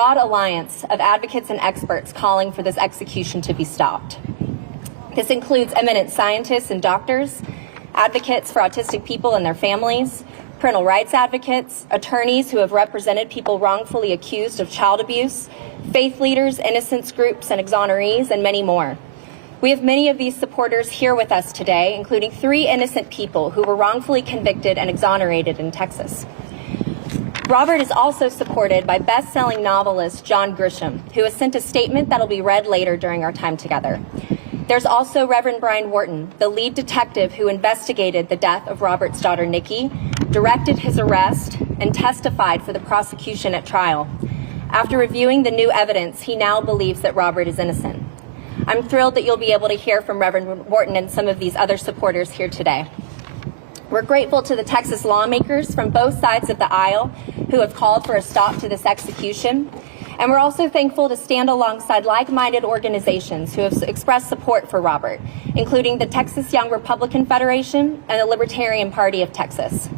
broad alliance of advocates and experts calling for this execution to be stopped. This includes eminent scientists and doctors, advocates for autistic people and their families, parental rights advocates, attorneys who have represented people wrongfully accused of child abuse, faith leaders, innocence groups, and exonerees, and many more. We have many of these supporters here with us today, including 3 innocent people who were wrongfully convicted and exonerated in Texas. Robert is also supported by best-selling novelist John Grisham, who has sent a statement that will be read later during our time together. There's also Reverend Brian Wharton, the lead detective who investigated the death of Robert's daughter Nikki, directed his arrest, and testified for the prosecution at trial. After reviewing the new evidence, he now believes that Robert is innocent. I'm thrilled that you'll be able to hear from Reverend Wharton and some of these other supporters here today. We're grateful to the Texas lawmakers from both sides of the aisle who have called for a stop to this execution. And we're also thankful to stand alongside like-minded organizations who have expressed support for Robert, including the Texas Young Republican Federation and the Libertarian Party of Texas.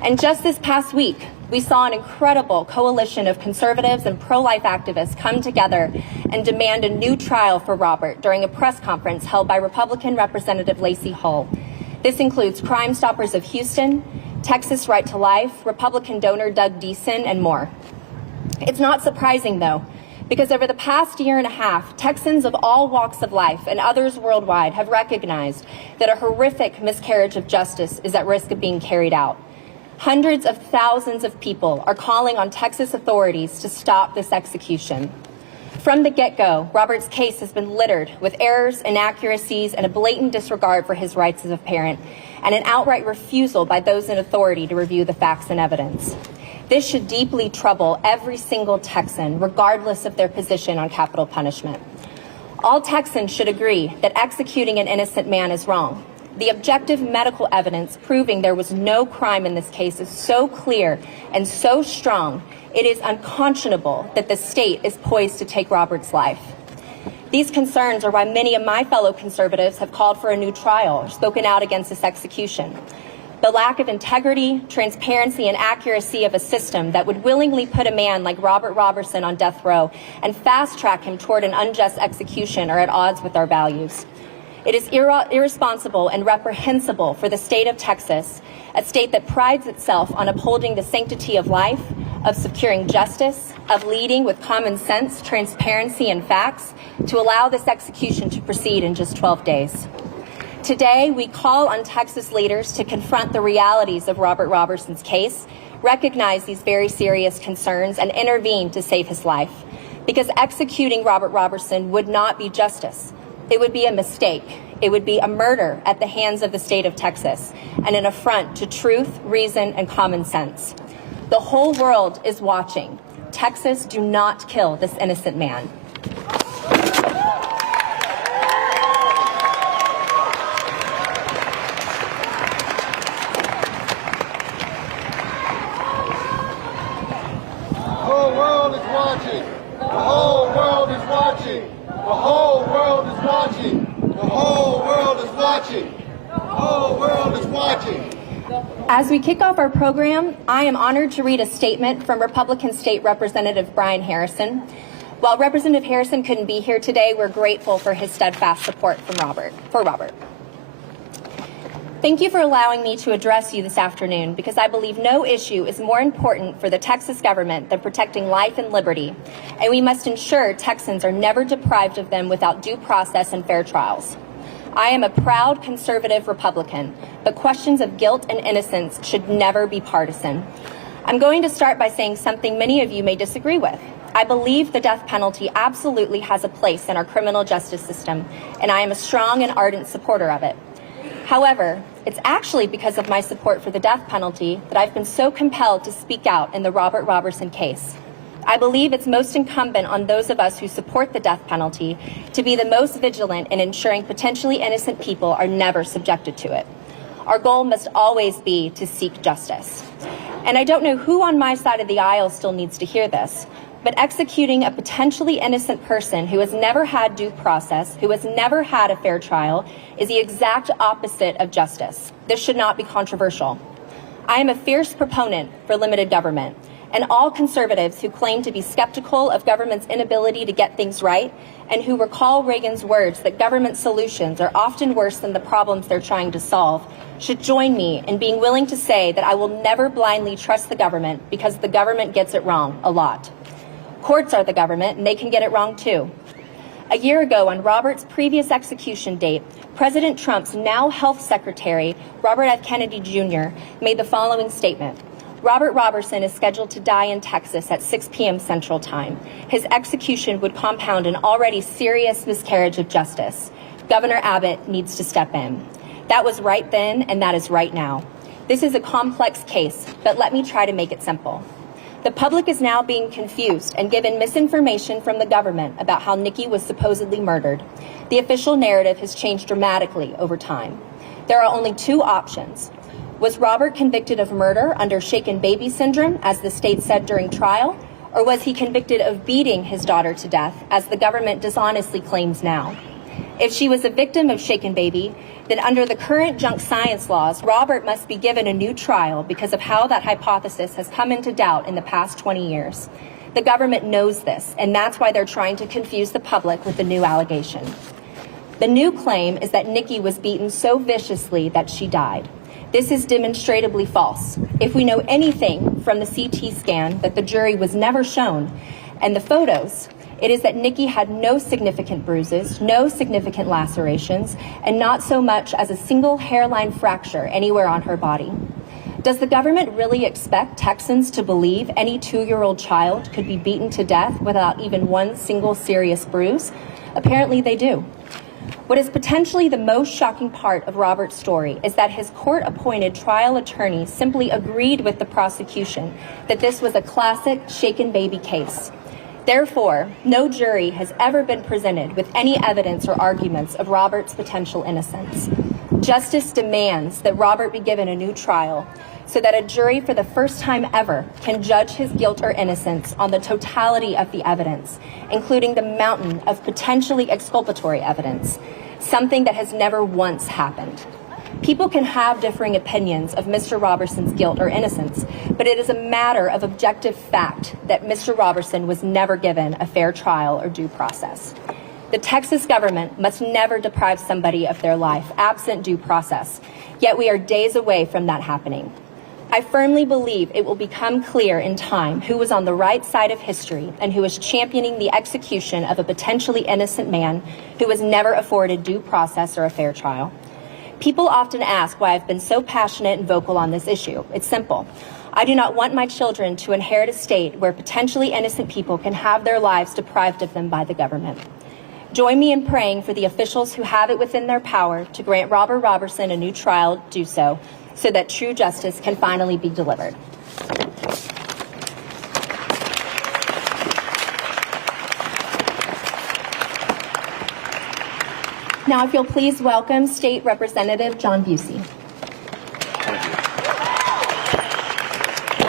And just this past week, we saw an incredible coalition of conservatives and pro-life activists come together and demand a new trial for Robert during a press conference held by Republican Representative Lacey Hull. This includes Crime Stoppers of Houston, Texas Right to Life, Republican donor Doug Deason, and more. It's not surprising, though, because over the past year and a half, Texans of all walks of life and others worldwide have recognized that a horrific miscarriage of justice is at risk of being carried out. Hundreds of thousands of people are calling on Texas authorities to stop this execution. From the get-go, Robert's case has been littered with errors, inaccuracies, and a blatant disregard for his rights as a parent, and an outright refusal by those in authority to review the facts and evidence. This should deeply trouble every single Texan, regardless of their position on capital punishment. All Texans should agree that executing an innocent man is wrong. The objective medical evidence proving there was no crime in this case is so clear and so strong, it is unconscionable that the state is poised to take Robert's life. These concerns are why many of my fellow conservatives have called for a new trial or spoken out against this execution. The lack of integrity, transparency, and accuracy of a system that would willingly put a man like Robert Roberson on death row and fast-track him toward an unjust execution are at odds with our values. It is irresponsible and reprehensible for the state of Texas, a state that prides itself on upholding the sanctity of life, of securing justice, of leading with common sense, transparency, and facts, to allow this execution to proceed in just 12 days. Today, we call on Texas leaders to confront the realities of Robert Roberson's case, recognize these very serious concerns, and intervene to save his life. Because executing Robert Roberson would not be justice. It would be a mistake. It would be a murder at the hands of the state of Texas and an affront to truth, reason, and common sense. The whole world is watching. Texas, do not kill this innocent man. The whole world is watching. The whole world is watching. The whole world is watching. The whole world is watching. The whole world is watching. As we kick off our program, I am honored to read a statement from Republican State Representative Brian Harrison. While Representative Harrison couldn't be here today, we're grateful for his steadfast support for Robert. Thank you for allowing me to address you this afternoon because I believe no issue is more important for the Texas government than protecting life and liberty, and we must ensure Texans are never deprived of them without due process and fair trials. I am a proud conservative Republican, but questions of guilt and innocence should never be partisan. I'm going to start by saying something many of you may disagree with. I believe the death penalty absolutely has a place in our criminal justice system, and I am a strong and ardent supporter of it. However, it's actually because of my support for the death penalty that I've been so compelled to speak out in the Robert Roberson case. I believe it's most incumbent on those of us who support the death penalty to be the most vigilant in ensuring potentially innocent people are never subjected to it. Our goal must always be to seek justice. And I don't know who on my side of the aisle still needs to hear this, but executing a potentially innocent person who has never had due process, who has never had a fair trial, is the exact opposite of justice. This should not be controversial. I am a fierce proponent for limited government, And all conservatives who claim to be skeptical of government's inability to get things right and who recall Reagan's words that government solutions are often worse than the problems they're trying to solve should join me in being willing to say that I will never blindly trust the government because the government gets it wrong a lot. Courts are the government, and they can get it wrong too. A year ago, on Robert's previous execution date, President Trump's now Health Secretary, Robert F. Kennedy Jr., made the following statement. Robert Roberson is scheduled to die in Texas at 6 p.m. Central Time. His execution would compound an already serious miscarriage of justice. Governor Abbott needs to step in. That was right then, and that is right now. This is a complex case, but let me try to make it simple. The public is now being confused and given misinformation from the government about how Nikki was supposedly murdered. The official narrative has changed dramatically over time. There are only two options. Was Robert convicted of murder under shaken baby syndrome, as the state said during trial, or was he convicted of beating his daughter to death, as the government dishonestly claims now? If she was a victim of shaken baby, then under the current junk science laws, Robert must be given a new trial because of how that hypothesis has come into doubt in the past 20 years. The government knows this, and that's why they're trying to confuse the public with the new allegation. The new claim is that Nikki was beaten so viciously that she died. This is demonstrably false. If we know anything from the CT scan that the jury was never shown, and the photos, it is that Nikki had no significant bruises, no significant lacerations, and not so much as a single hairline fracture anywhere on her body. Does the government really expect Texans to believe any 2-year-old child could be beaten to death without even one single serious bruise? Apparently they do. What is potentially the most shocking part of Robert's story is that his court-appointed trial attorney simply agreed with the prosecution that this was a classic shaken baby case. Therefore, no jury has ever been presented with any evidence or arguments of Robert's potential innocence. Justice demands that Robert be given a new trial so that a jury for the first time ever can judge his guilt or innocence on the totality of the evidence, including the mountain of potentially exculpatory evidence, something that has never once happened. People can have differing opinions of Mr. Roberson's guilt or innocence, but it is a matter of objective fact that Mr. Roberson was never given a fair trial or due process. The Texas government must never deprive somebody of their life absent due process, yet we are days away from that happening. I firmly believe it will become clear in time who was on the right side of history and who was championing the execution of a potentially innocent man who was never afforded due process or a fair trial. People often ask why I've been so passionate and vocal on this issue. It's simple. I do not want my children to inherit a state where potentially innocent people can have their lives deprived of them by the government. Join me in praying for the officials who have it within their power to grant Robert Roberson a new trial, do so that true justice can finally be delivered. Now, if you'll please welcome State Representative John Busey.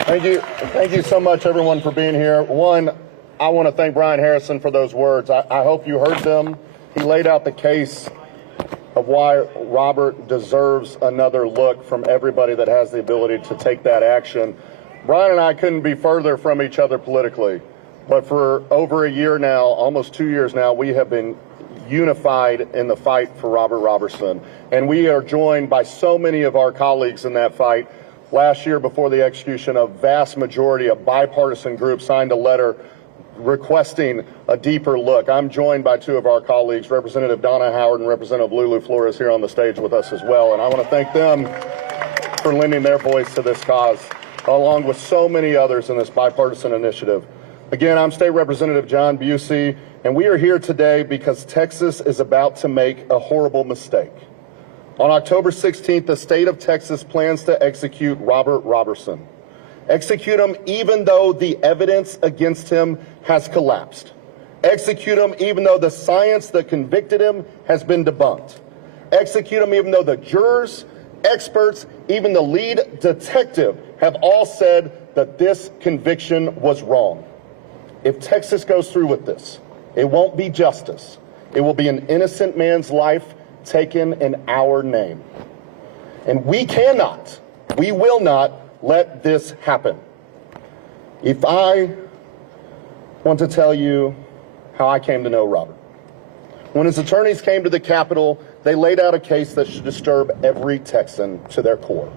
Thank you so much, everyone, for being here. One, I want to thank Brian Harrison for those words. I hope you heard them. He laid out the case of why Robert deserves another look from everybody that has the ability to take that action. Brian and I couldn't be further from each other politically, but for over a year now, almost 2 years now, we have been unified in the fight for Robert Roberson. And we are joined by so many of our colleagues in that fight. Last year, before the execution, a vast majority of bipartisan groups signed a letter requesting a deeper look. I'm joined by two of our colleagues, Representative Donna Howard and Representative Lulu Flores, here on the stage with us as well. And I want to thank them for lending their voice to this cause, along with so many others in this bipartisan initiative. Again, I'm State Representative John Busey, and we are here today because Texas is about to make a horrible mistake. On October 16th, the state of Texas plans to execute Robert Roberson. Execute him even though the evidence against him has collapsed. Execute him even though the science that convicted him has been debunked. Execute him even though the jurors, experts, even the lead detective have all said that this conviction was wrong. If Texas goes through with this, it won't be justice. It will be an innocent man's life taken in our name. And we will not let this happen. If I want to tell you how I came to know Robert. When his attorneys came to the Capitol, they laid out a case that should disturb every Texan to their core.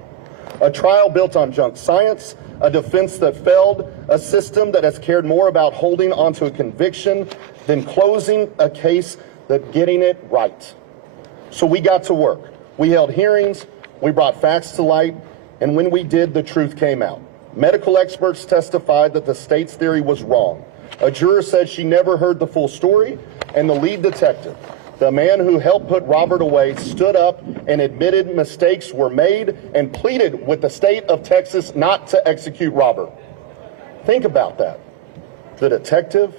A trial built on junk science, a defense that failed, a system that has cared more about holding onto a conviction than closing a case than getting it right. So we got to work. We held hearings, we brought facts to light, and when we did, the truth came out. Medical experts testified that the state's theory was wrong. A juror said she never heard the full story, and the lead detective, the man who helped put Robert away, stood up and admitted mistakes were made and pleaded with the state of Texas not to execute Robert. Think about that. The detective,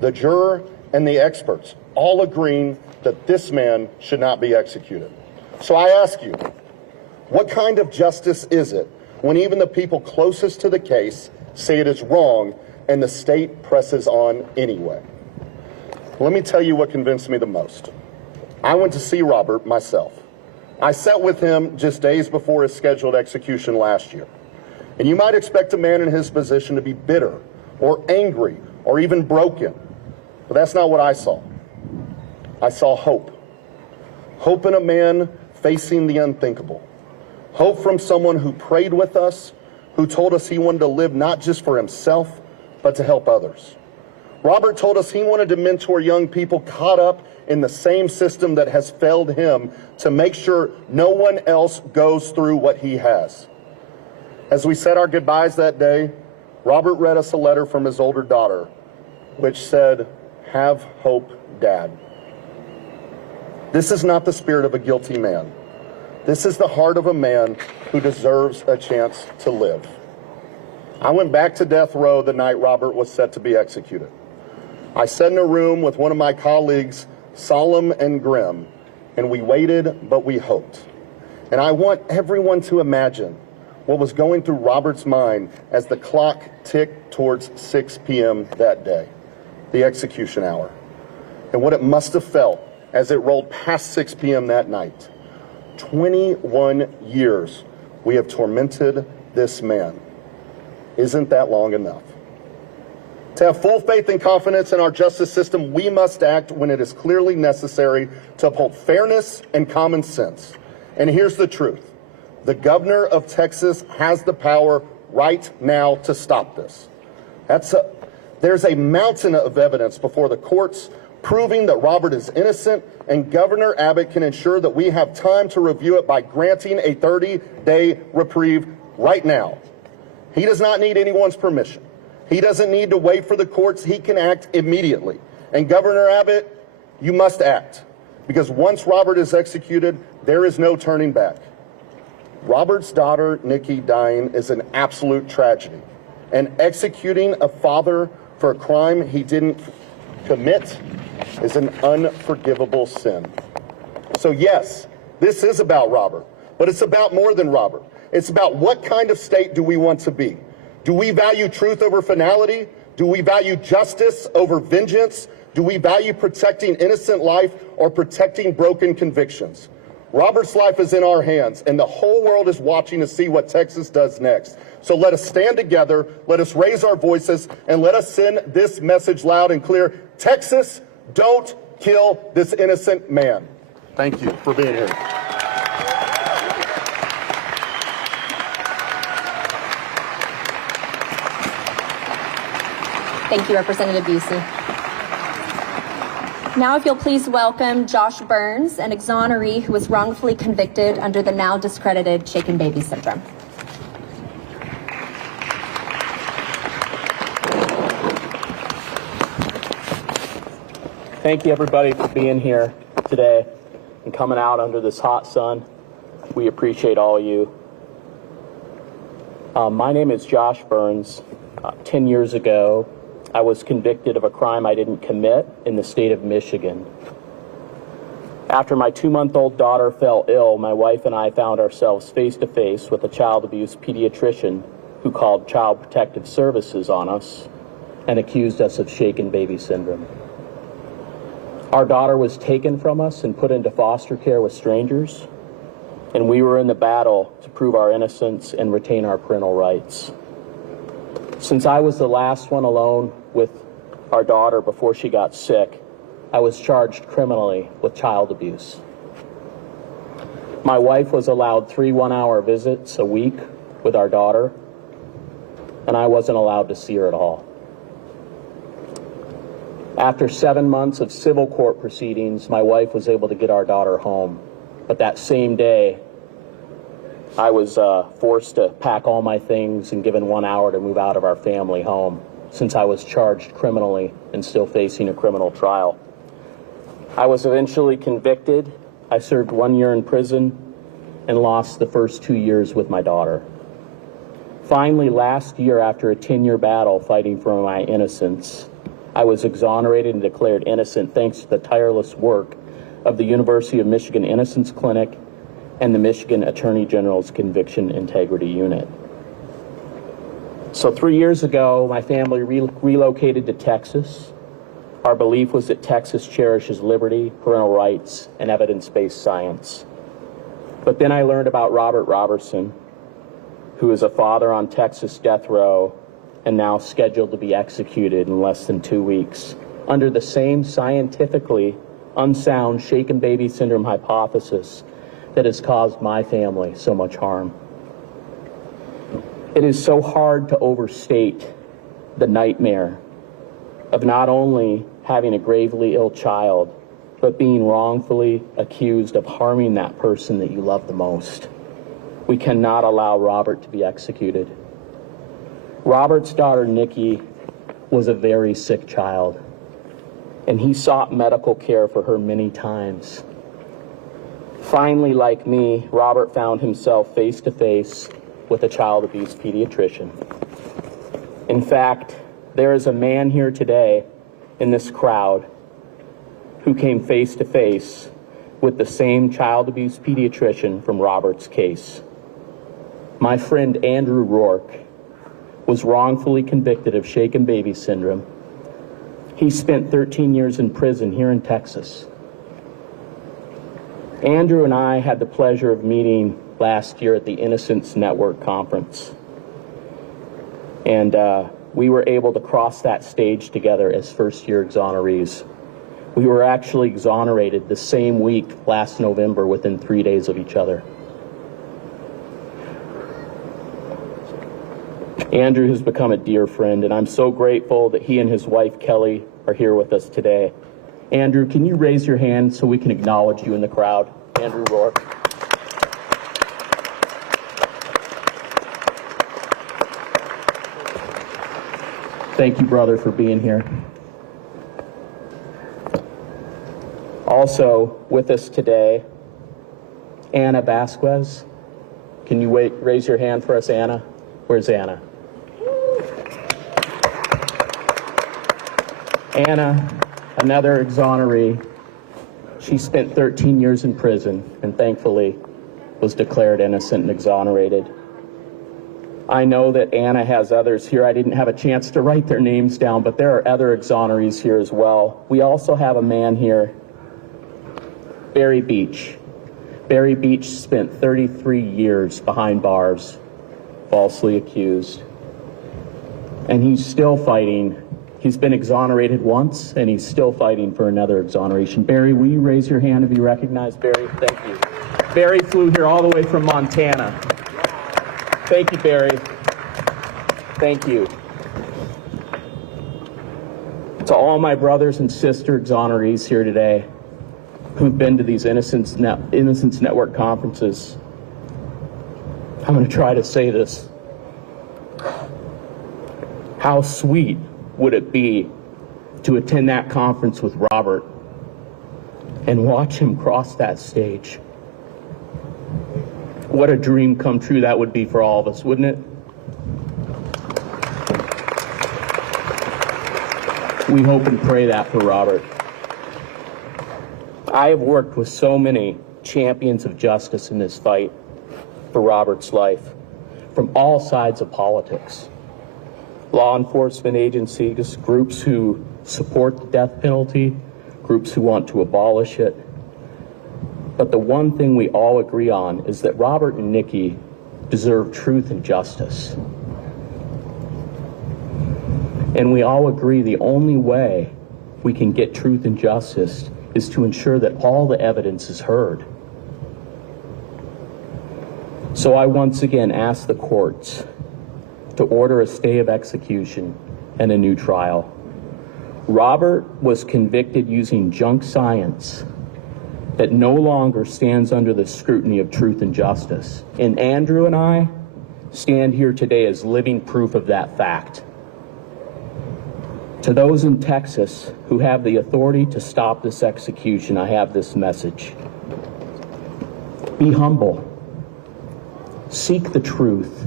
the juror, and the experts all agreeing that this man should not be executed. So I ask you, what kind of justice is it when even the people closest to the case say it is wrong and the state presses on anyway? Let me tell you what convinced me the most. I went to see Robert myself. I sat with him just days before his scheduled execution last year. And you might expect a man in his position to be bitter or angry or even broken. But that's not what I saw. I saw hope. Hope in a man facing the unthinkable. Hope from someone who prayed with us, who told us he wanted to live not just for himself, but to help others. Robert told us he wanted to mentor young people caught up in the same system that has failed him to make sure no one else goes through what he has. As we said our goodbyes that day, Robert read us a letter from his older daughter, which said, "Have hope, Dad." This is not the spirit of a guilty man. This is the heart of a man who deserves a chance to live. I went back to death row the night Robert was set to be executed. I sat in a room with one of my colleagues, solemn and grim, and we waited, but we hoped. And I want everyone to imagine what was going through Robert's mind as the clock ticked towards 6 p.m. that day, the execution hour, and what it must have felt as it rolled past 6 p.m. that night. 21 years we have tormented this man. Isn't that long enough? To have full faith and confidence in our justice system, we must act when it is clearly necessary to uphold fairness and common sense. And here's the truth. The governor of Texas has the power right now to stop this. There's a mountain of evidence before the courts proving that Robert is innocent, and Governor Abbott can ensure that we have time to review it by granting a 30-day reprieve right now. He does not need anyone's permission. He doesn't need to wait for the courts. He can act immediately. And Governor Abbott, you must act, because once Robert is executed, there is no turning back. Robert's daughter, Nikki, dying is an absolute tragedy, and executing a father for a crime he didn't commit is an unforgivable sin. So yes, this is about Robert, but it's about more than Robert. It's about what kind of state do we want to be? Do we value truth over finality? Do we value justice over vengeance? Do we value protecting innocent life or protecting broken convictions? Robert's life is in our hands, and the whole world is watching to see what Texas does next. So let us stand together, let us raise our voices, and let us send this message loud and clear. Texas, don't kill this innocent man. Thank you for being here. Thank you, Representative Busey. Now, if you'll please welcome Josh Burns, an exoneree who was wrongfully convicted under the now discredited shaken baby syndrome. Thank you, everybody, for being here today and coming out under this hot sun. We appreciate all of you. My name is Josh Burns. 10 years ago, I was convicted of a crime I didn't commit in the state of Michigan. After my 2-month-old daughter fell ill, my wife and I found ourselves face to face with a child abuse pediatrician who called Child Protective Services on us and accused us of shaken baby syndrome. Our daughter was taken from us and put into foster care with strangers, and we were in the battle to prove our innocence and retain our parental rights. Since I was the last one alone with our daughter before she got sick, I was charged criminally with child abuse. My wife was allowed 3 one-hour visits a week with our daughter, and I wasn't allowed to see her at all. After 7 months of civil court proceedings, my wife was able to get our daughter home. But that same day, I was forced to pack all my things and given 1 hour to move out of our family home, since I was charged criminally and still facing a criminal trial. I was eventually convicted. I served 1 year in prison and lost the first 2 years with my daughter. Finally, last year, after a 10-year battle fighting for my innocence, I was exonerated and declared innocent thanks to the tireless work of the University of Michigan Innocence Clinic and the Michigan Attorney General's Conviction Integrity Unit. So 3 years ago, my family relocated to Texas. Our belief was that Texas cherishes liberty, parental rights, and evidence-based science. But then I learned about Robert Roberson, who is a father on Texas death row and now scheduled to be executed in less than 2 weeks under the same scientifically unsound shaken baby syndrome hypothesis that has caused my family so much harm. It is so hard to overstate the nightmare of not only having a gravely ill child, but being wrongfully accused of harming that person that you love the most. We cannot allow Robert to be executed. Robert's daughter, Nikki, was a very sick child, and he sought medical care for her many times. Finally, like me, Robert found himself face to face with a child abuse pediatrician. In fact, there is a man here today in this crowd who came face to face with the same child abuse pediatrician from Robert's case. My friend Andrew Rourke was wrongfully convicted of shaken baby syndrome. He spent 13 years in prison here in Texas. Andrew and I had the pleasure of meeting last year at the Innocence Network conference. And we were able to cross that stage together as first-year exonerees. We were actually exonerated the same week last November within 3 days of each other. Andrew has become a dear friend, and I'm so grateful that he and his wife, Kelly, are here with us today. Andrew, can you raise your hand so we can acknowledge you in the crowd? Andrew Rourke. Thank you, brother, for being here. Also with us today, Anna Vasquez. Can you raise your hand for us, Anna? Where's Anna? Anna, another exoneree. She spent 13 years in prison and thankfully was declared innocent and exonerated. I know that Anna has others here. I didn't have a chance to write their names down, but there are other exonerees here as well. We also have a man here, Barry Beach. Barry Beach spent 33 years behind bars, falsely accused. And he's still fighting. He's been exonerated once, and he's still fighting for another exoneration. Barry, will you raise your hand to be recognized? Barry, thank you. Barry flew here all the way from Montana. Thank you, Barry. Thank you. To all my brothers and sister exonerees here today who've been to these Innocence Network conferences, I'm going to try to say this. How sweet would it be to attend that conference with Robert and watch him cross that stage? What a dream come true that would be for all of us, wouldn't it? We hope and pray that for Robert. I have worked with so many champions of justice in this fight for Robert's life, from all sides of politics. Law enforcement agencies, groups who support the death penalty, groups who want to abolish it. But the one thing we all agree on is that Robert and Nikki deserve truth and justice. And we all agree the only way we can get truth and justice is to ensure that all the evidence is heard. So I once again ask the courts to order a stay of execution and a new trial. Robert was convicted using junk science that no longer stands under the scrutiny of truth and justice. And Andrew and I stand here today as living proof of that fact. To those in Texas who have the authority to stop this execution, I have this message. Be humble. Seek the truth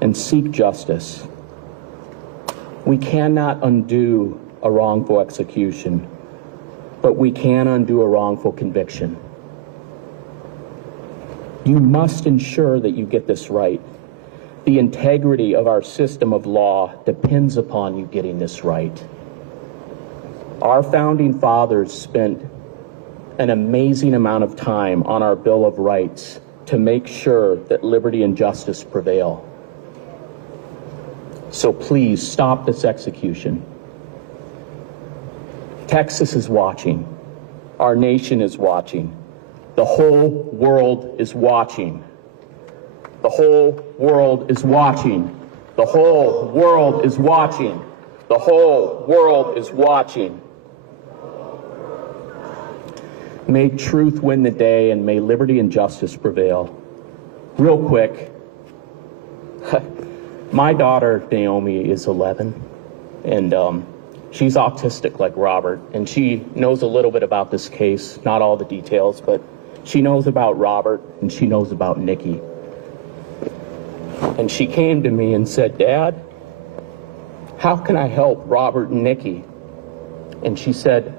and seek justice. We cannot undo a wrongful execution, but we can undo a wrongful conviction. You must ensure that you get this right. The integrity of our system of law depends upon you getting this right. Our founding fathers spent an amazing amount of time on our Bill of Rights to make sure that liberty and justice prevail. So please stop this execution. Texas is watching. Our nation is watching. The whole world is watching. The whole world is watching. The whole world is watching. The whole world is watching. May truth win the day, and may liberty and justice prevail. Real quick, my daughter Naomi is 11, and she's autistic like Robert, and she knows a little bit about this case, not all the details, but she knows about Robert and she knows about Nikki. And she came to me and said, "Dad, how can I help Robert and Nikki?" And she said,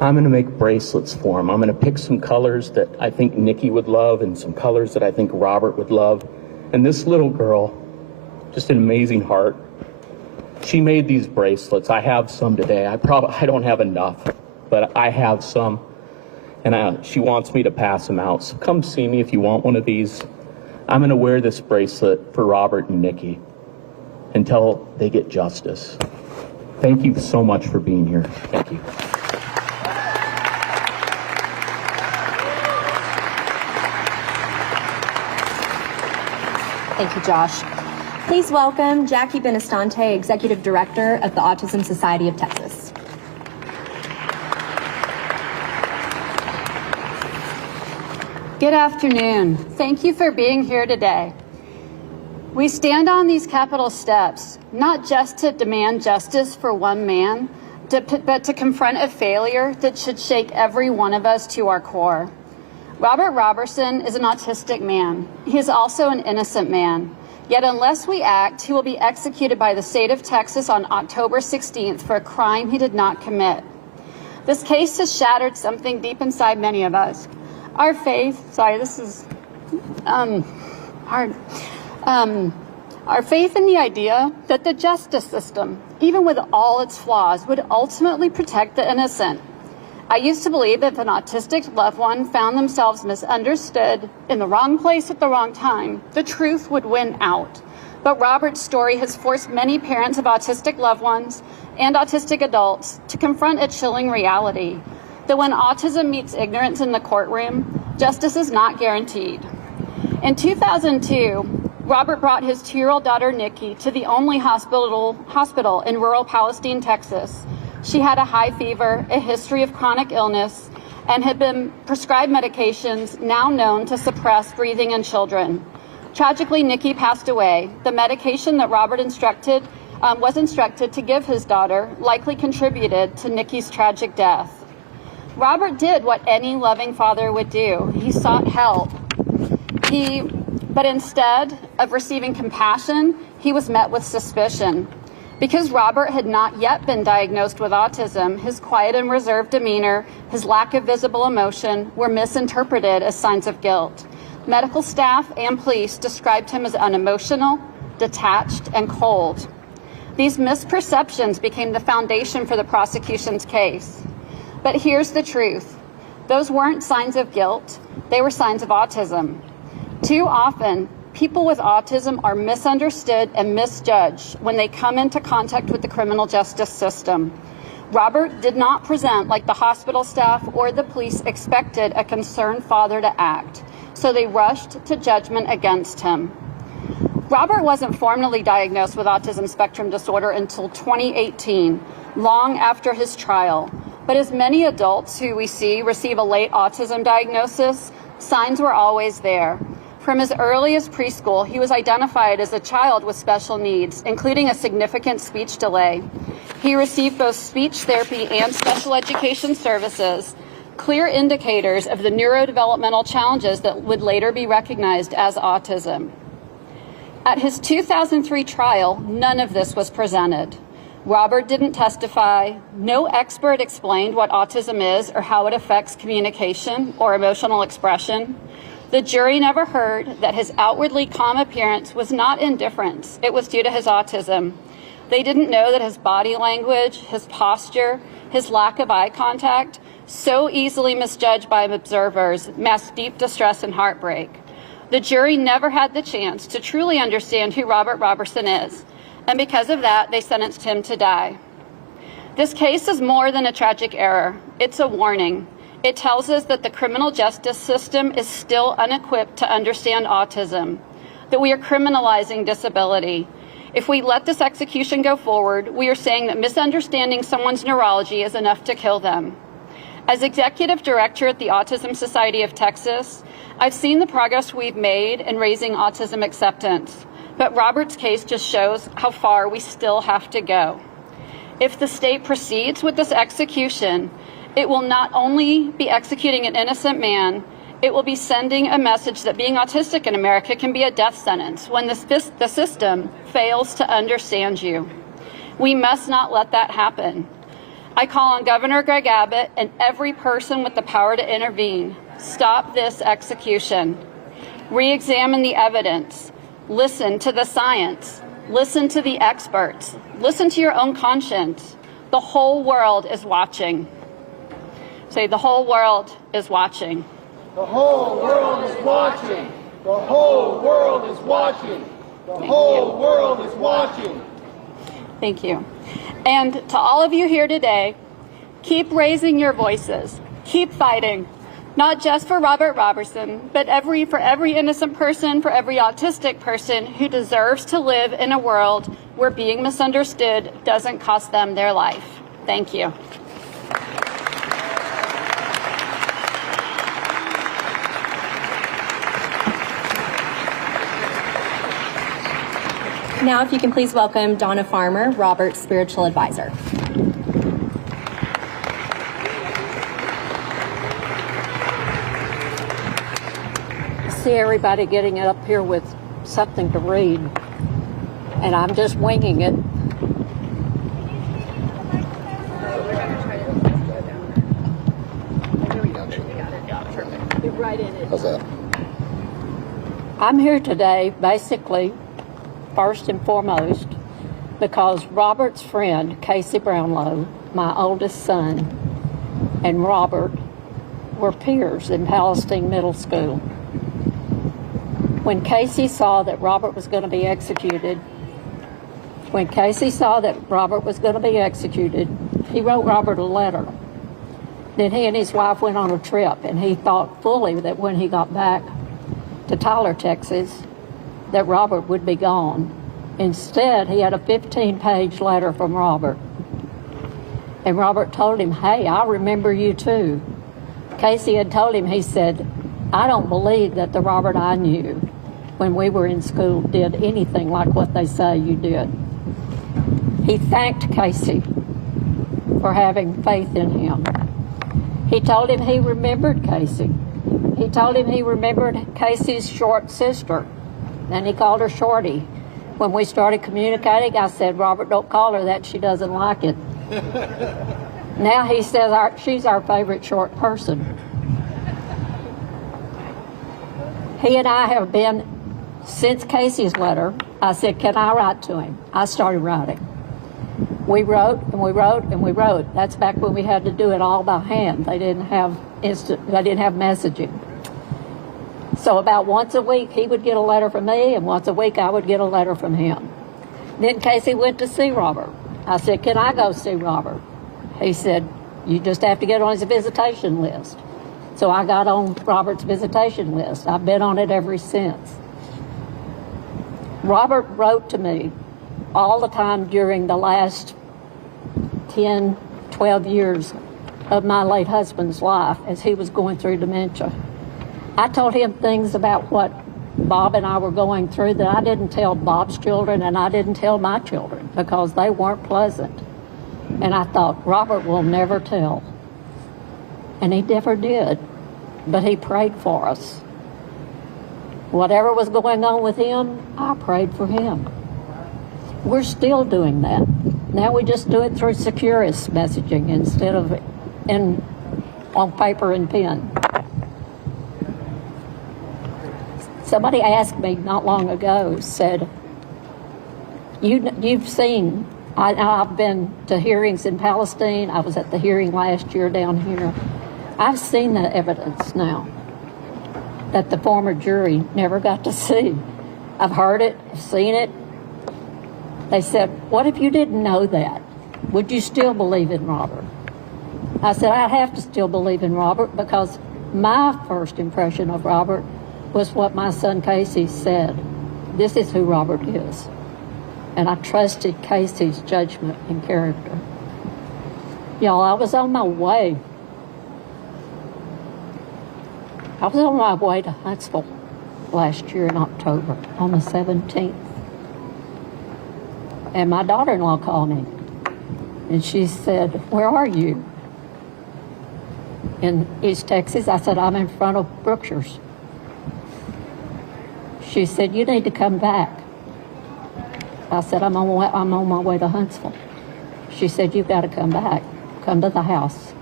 "I'm going to make bracelets for them. I'm going to pick some colors that I think Nikki would love and some colors that I think Robert would love." And this little girl, just an amazing heart, she made these bracelets. I have some today. I don't have enough, but I have some. And she wants me to pass them out. So come see me if you want one of these. I'm going to wear this bracelet for Robert and Nikki until they get justice. Thank you so much for being here. Thank you. Thank you, Josh. Please welcome Jackie Benestante, Executive Director of the Autism Society of Texas. Good afternoon. Thank you for being here today. We stand on these Capitol steps, not just to demand justice for one man, but to confront a failure that should shake every one of us to our core. Robert Roberson is an autistic man. He is also an innocent man. Yet unless we act, he will be executed by the state of Texas on October 16th for a crime he did not commit. This case has shattered something deep inside many of us. Our faith, this is hard. Our faith in the idea that the justice system, even with all its flaws, would ultimately protect the innocent. I used to believe that if an autistic loved one found themselves misunderstood in the wrong place at the wrong time, the truth would win out. But Robert's story has forced many parents of autistic loved ones and autistic adults to confront a chilling reality, that when autism meets ignorance in the courtroom, justice is not guaranteed. In 2002, Robert brought his 2-year-old daughter, Nikki, to the only hospital in rural Palestine, Texas. She had a high fever, a history of chronic illness, and had been prescribed medications now known to suppress breathing in children. Tragically, Nikki passed away. The medication that Robert was instructed to give his daughter likely contributed to Nikki's tragic death. Robert did what any loving father would do. He sought help. But instead of receiving compassion, he was met with suspicion. Because Robert had not yet been diagnosed with autism, his quiet and reserved demeanor, his lack of visible emotion were misinterpreted as signs of guilt. Medical staff and police described him as unemotional, detached, and cold. These misperceptions became the foundation for the prosecution's case. But here's the truth. Those weren't signs of guilt. They were signs of autism. Too often, people with autism are misunderstood and misjudged when they come into contact with the criminal justice system. Robert did not present like the hospital staff or the police expected a concerned father to act, so they rushed to judgment against him. Robert wasn't formally diagnosed with autism spectrum disorder until 2018, long after his trial. But as many adults who we see receive a late autism diagnosis, signs were always there. From as early as preschool, he was identified as a child with special needs, including a significant speech delay. He received both speech therapy and special education services, clear indicators of the neurodevelopmental challenges that would later be recognized as autism. At his 2003 trial, none of this was presented. Robert didn't testify. No expert explained what autism is or how it affects communication or emotional expression. The jury never heard that his outwardly calm appearance was not indifference. It was due to his autism. They didn't know that his body language, his posture, his lack of eye contact, so easily misjudged by observers, masked deep distress and heartbreak. The jury never had the chance to truly understand who Robert Roberson is, and because of that, they sentenced him to die. This case is more than a tragic error. It's a warning. It tells us that the criminal justice system is still unequipped to understand autism, that we are criminalizing disability. If we let this execution go forward, we are saying that misunderstanding someone's neurology is enough to kill them. As executive director at the Autism Society of Texas, I've seen the progress we've made in raising autism acceptance, but Robert's case just shows how far we still have to go. If the state proceeds with this execution, it will not only be executing an innocent man, it will be sending a message that being autistic in America can be a death sentence when the system fails to understand you. We must not let that happen. I call on Governor Greg Abbott and every person with the power to intervene. Stop this execution. Re-examine the evidence. Listen to the science. Listen to the experts. Listen to your own conscience. The whole world is watching. Say, the whole world is watching. The whole world is watching. The whole world is watching. The whole world is watching. Thank you. And to all of you here today, keep raising your voices. Keep fighting. Not just for Robert Roberson, but for every innocent person, for every autistic person who deserves to live in a world where being misunderstood doesn't cost them their life. Thank you. Now, if you can please welcome Donna Farmer, Robert's spiritual advisor. See everybody getting up here with something to read, and I'm just winging it. How's that? I'm here today, basically, first and foremost, because Robert's friend, Casey Brownlow, my oldest son, and Robert were peers in Palestine Middle School. When Casey saw that Robert was going to be executed, he wrote Robert a letter. Then he and his wife went on a trip, and he thought fully that when he got back to Tyler, Texas, that Robert would be gone. Instead, he had a 15-page letter from Robert. And Robert told him, "Hey, I remember you too." Casey had told him, he said, "I don't believe that the Robert I knew when we were in school did anything like what they say you did." He thanked Casey for having faith in him. He told him he remembered Casey. He told him he remembered Casey's short sister, and he called her Shorty. When we started communicating, I said, "Robert, don't call her that, she doesn't like it." Now he says she's our favorite short person. He and I have been, since Casey's letter, I said, "Can I write to him?" I started writing. We wrote and we wrote and we wrote. That's back when we had to do it all by hand. They didn't have messaging. So about once a week, he would get a letter from me, and once a week, I would get a letter from him. Then Casey went to see Robert. I said, can I go see Robert? He said, you just have to get on his visitation list. So I got on Robert's visitation list. I've been on it ever since. Robert wrote to me all the time during the last 10, 12 years of my late husband's life as he was going through dementia. I told him things about what Bob and I were going through that I didn't tell Bob's children and I didn't tell my children because they weren't pleasant. And I thought, Robert will never tell. And he never did. But he prayed for us. Whatever was going on with him, I prayed for him. We're still doing that. Now we just do it through Securus messaging instead of on paper and pen. Somebody asked me not long ago, said, you've seen, I've been to hearings in Palestine. I was at the hearing last year down here. I've seen the evidence now that the former jury never got to see. I've heard it, I've seen it. They said, what if you didn't know that? Would you still believe in Robert? I said, I'd have to still believe in Robert because my first impression of Robert was what my son Casey said. This is who Robert is. And I trusted Casey's judgment and character. Y'all, I was on my way. I was on my way to Huntsville last year in October on the 17th. And my daughter-in-law called me. And she said, where are you? In East Texas. I said, I'm in front of Brookshire's. She said, you need to come back. I said, I'm on my way to Huntsville. She said, you've got to come back. Come to the house.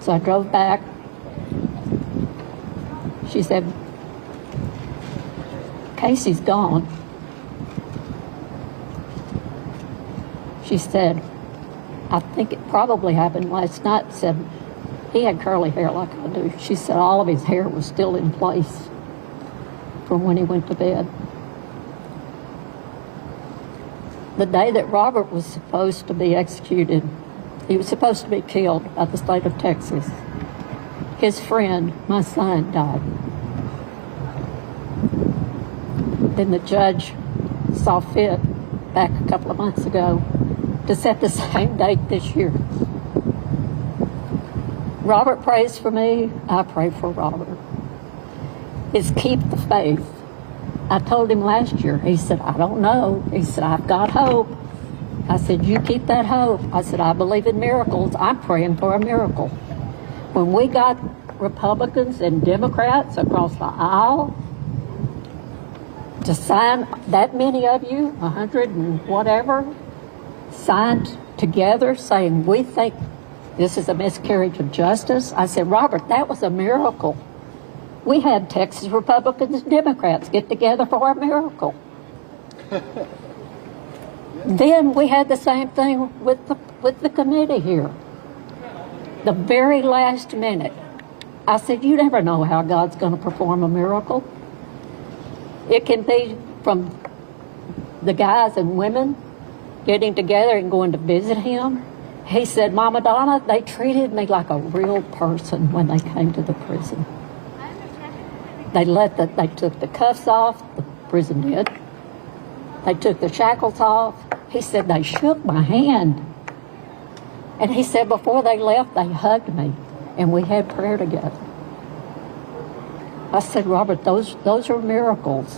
So I drove back. She said, Casey's gone. She said, I think it probably happened last night. Said, he had curly hair like I do. She said all of his hair was still in place from when he went to bed. The day that Robert was supposed to be executed, he was supposed to be killed by the state of Texas. His friend, my son, died. Then the judge saw fit back a couple of months ago to set the same date this year. Robert prays for me, I pray for Robert. It's keep the faith. I told him last year, he said, I don't know. He said, I've got hope. I said, you keep that hope. I said, I believe in miracles. I'm praying for a miracle. When we got Republicans and Democrats across the aisle to sign, that many of you, 100 and whatever, signed together saying, we think this is a miscarriage of justice. I said, Robert, that was a miracle. We had Texas Republicans and Democrats get together for a miracle. Then we had the same thing with the committee here. The very last minute, I said, you never know how God's going to perform a miracle. It can be from the guys and women getting together and going to visit him. He said, Mama Donna, they treated me like a real person when they came to the prison. They took the cuffs off, the prison did. They took the shackles off. He said, they shook my hand. And he said, before they left, they hugged me, and we had prayer together. I said, Robert, those are miracles.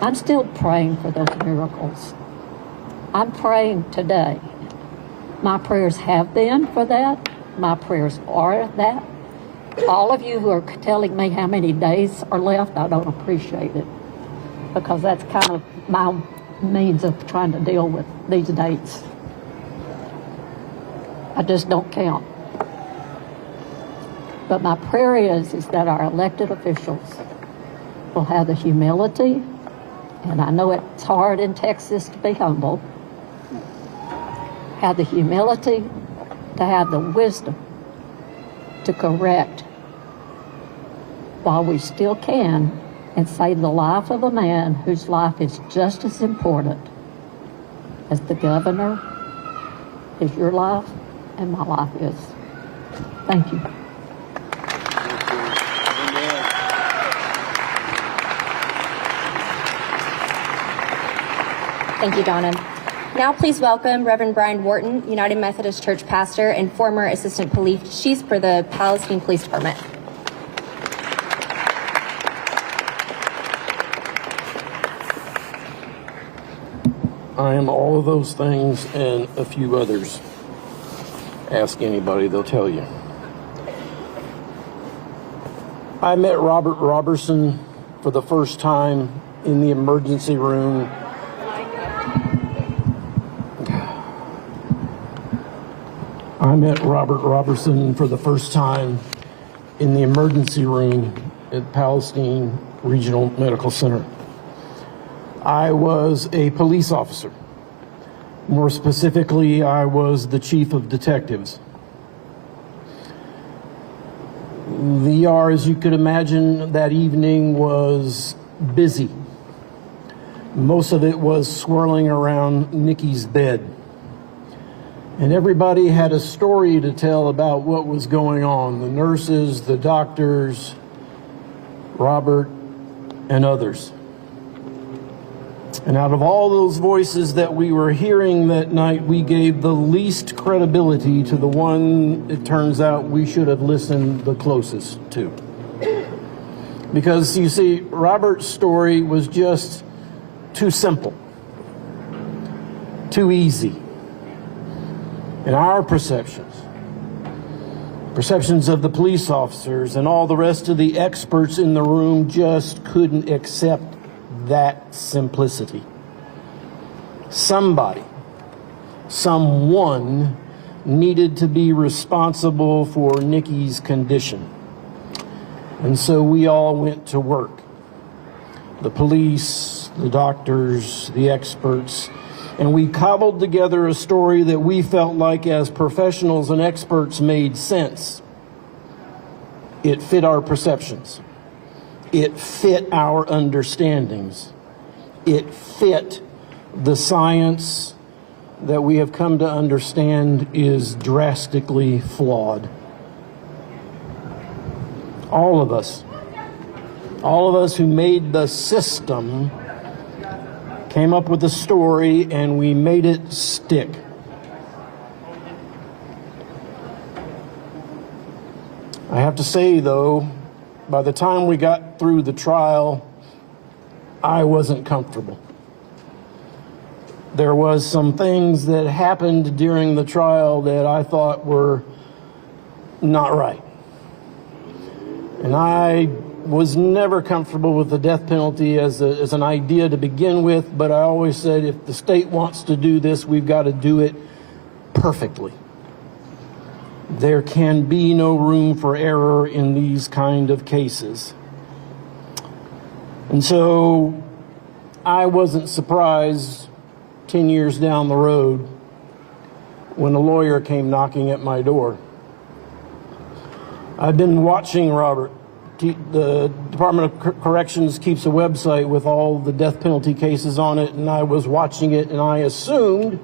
I'm still praying for those miracles. I'm praying today. My prayers have been for that. My prayers are that. All of you who are telling me how many days are left, I don't appreciate it, because that's kind of my means of trying to deal with these dates. I just don't count. But my prayer is that our elected officials will have the humility, and I know it's hard in Texas to be humble, have the humility to have the wisdom to correct while we still can and save the life of a man whose life is just as important as the governor is your life and my life is. Thank you. Thank you, Donna. Now please welcome Reverend Brian Wharton, United Methodist Church pastor and former assistant police chief for the Palestine Police Department. I am all of those things and a few others. Ask anybody, they'll tell you. I met Robert Roberson for the first time in the emergency room. I met Robert Roberson for the first time in the emergency room at Palestine Regional Medical Center. I was a police officer. More specifically, I was the chief of detectives. The ER, as you could imagine, that evening was busy. Most of it was swirling around Nikki's bed. And everybody had a story to tell about what was going on. The nurses, the doctors, Robert, and others. And out of all those voices that we were hearing that night, we gave the least credibility to the one it turns out we should have listened the closest to. Because, you see, Robert's story was just too simple, too easy. And our perceptions of the police officers and all the rest of the experts in the room just couldn't accept that simplicity. Someone needed to be responsible for Nikki's condition. And so we all went to work. The police, the doctors, the experts, and we cobbled together a story that we felt like, as professionals and experts, made sense. It fit our perceptions. It fit our understandings. It fit the science that we have come to understand is drastically flawed. All of us who made the system came up with a story and we made it stick. I have to say, though, by the time we got through the trial, I wasn't comfortable. There was some things that happened during the trial that I thought were not right. And I was never comfortable with the death penalty as an idea to begin with, but I always said, if the state wants to do this, we've got to do it perfectly. There can be no room for error in these kind of cases. And so I wasn't surprised 10 years down the road when a lawyer came knocking at my door. I've been watching Robert. The Department of Corrections keeps a website with all the death penalty cases on it, and I was watching it, and I assumed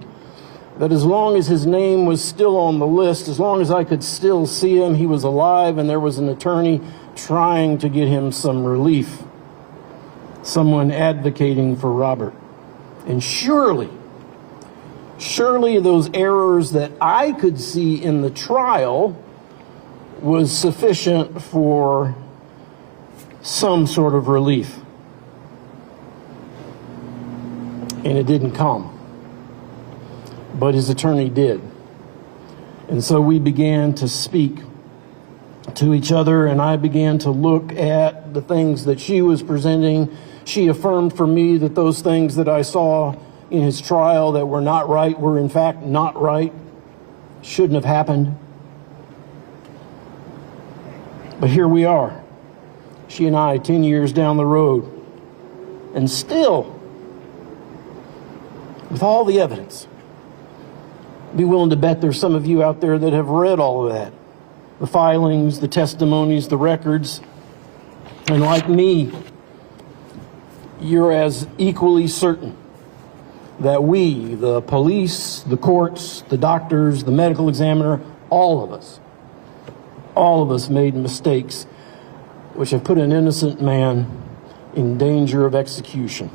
that as long as his name was still on the list, as long as I could still see him, he was alive, and there was an attorney trying to get him some relief, someone advocating for Robert. And surely those errors that I could see in the trial was sufficient for some sort of relief. And it didn't come. But his attorney did. And so we began to speak to each other, and I began to look at the things that she was presenting. She affirmed for me that those things that I saw in his trial that were not right were in fact not right, shouldn't have happened. But here we are, she and I, 10 years down the road, and still, with all the evidence, be willing to bet there's some of you out there that have read all of that, the filings, the testimonies, the records, And like me, you're as equally certain that we, the police, the courts, the doctors, the medical examiner, all of us made mistakes which have put an innocent man in danger of execution.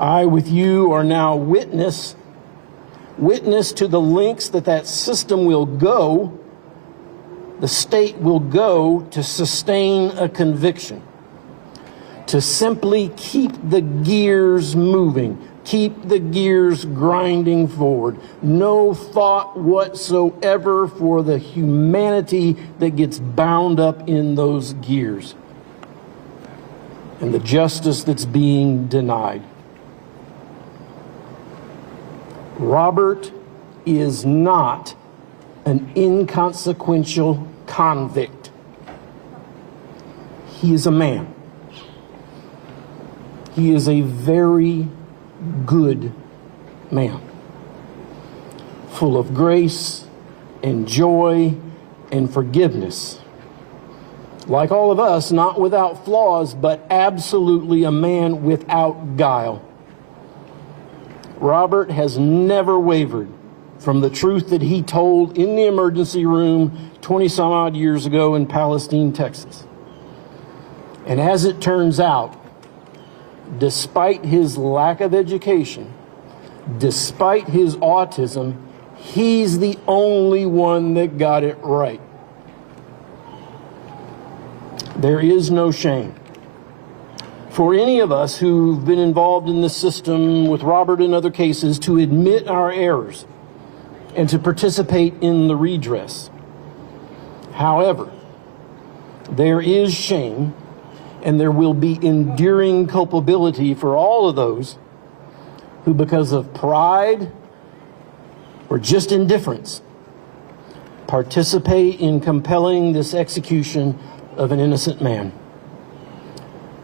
I, with you, are now witness to the lengths that system will go, the state will go to sustain a conviction, to simply keep the gears moving, keep the gears grinding forward. No thought whatsoever for the humanity that gets bound up in those gears and the justice that's being denied. Robert is not an inconsequential convict. He is a man. He is a very good man, full of grace and joy and forgiveness. Like all of us, not without flaws, but absolutely a man without guile. Robert has never wavered from the truth that he told in the emergency room 20-some-odd years ago in Palestine, Texas. And as it turns out, despite his lack of education, despite his autism, he's the only one that got it right. There is no shame for any of us who've been involved in this system with Robert and other cases to admit our errors and to participate in the redress. However, there is shame and there will be enduring culpability for all of those who, because of pride or just indifference, participate in compelling this execution of an innocent man.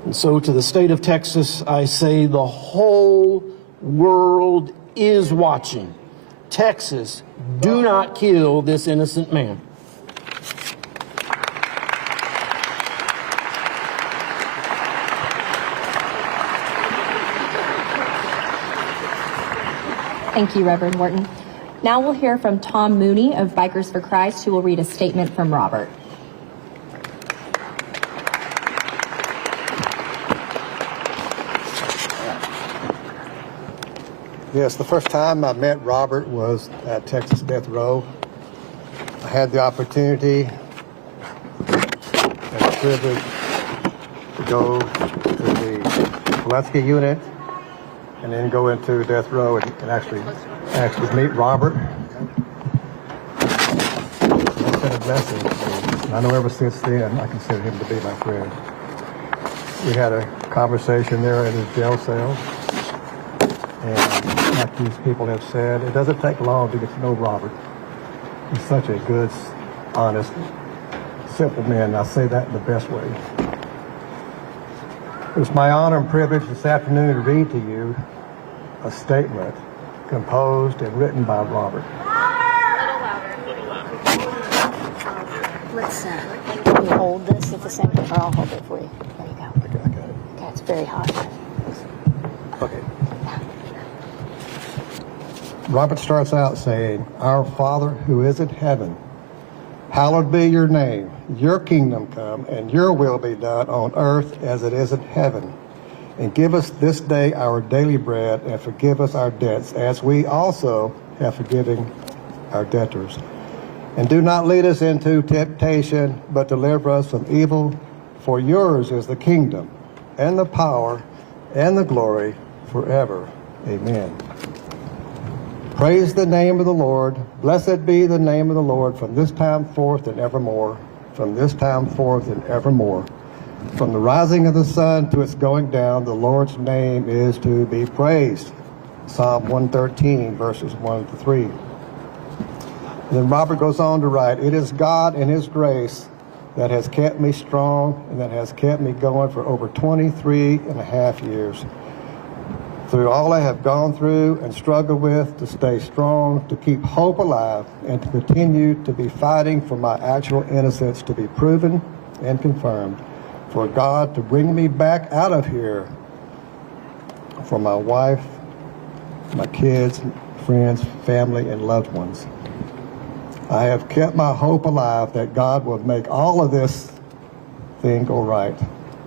And so to the state of Texas, I say the whole world is watching. Texas, do not kill this innocent man. Thank you, Reverend Wharton. Now we'll hear from Tom Mooney of Bikers for Christ, who will read a statement from Robert. Yes, the first time I met Robert was at Texas Death Row. I had the opportunity and privilege to go to the clemency unit and then go into death row and actually meet Robert. That's been a blessing. And I know ever since then I consider him to be my friend. We had a conversation there in his jail cell. And like these people have said, it doesn't take long to get to know Robert. He's such a good, honest, simple man. And I say that in the best way. It's my honor and privilege this afternoon to read to you a statement composed and written by Robert. Let's can you hold this at the same time, or I'll hold it for you. There you go. Okay, I got it. Okay, it's very hot. Okay. Robert starts out saying, "Our Father who is in heaven, hallowed be your name. Your kingdom come, and your will be done on earth as it is in heaven. And give us this day our daily bread, and forgive us our debts, as we also have forgiven our debtors. And do not lead us into temptation, but deliver us from evil. For yours is the kingdom, and the power, and the glory, forever. Amen." Praise the name of the Lord. Blessed be the name of the Lord from this time forth and evermore. From this time forth and evermore. From the rising of the sun to its going down, the Lord's name is to be praised. Psalm 113, verses 1 to 3. And then Robert goes on to write, "It is God and His grace that has kept me strong and that has kept me going for over 23 and a half years. Through all I have gone through and struggled with, to stay strong, to keep hope alive, and to continue to be fighting for my actual innocence to be proven and confirmed. for God to bring me back out of here, for my wife, my kids, friends, family, and loved ones. I have kept my hope alive that God will make all of this thing go right